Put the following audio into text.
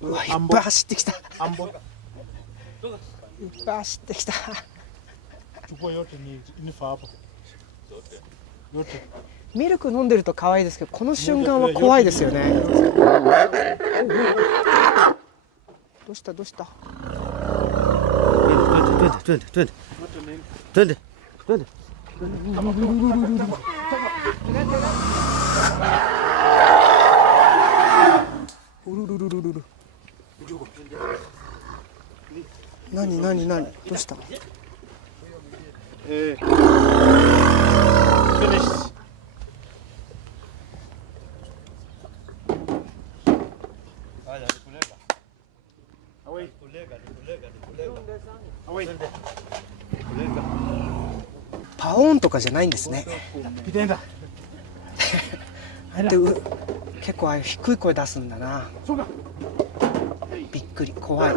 うわ、いっぱい走ってきた。いっAmbon. ぱい走ってきた。 Chukua yote ni nifa hapa. Yote. ミルク飲んでると可愛いですけど、この瞬間は怖いですよね。どうしたどうした。何何何、どうした。Finished. Away. Away. パオーンとかじゃないんですね。Kitenda. あれって結構ああいう低い声出すんだな。そうか。びっくり、怖い。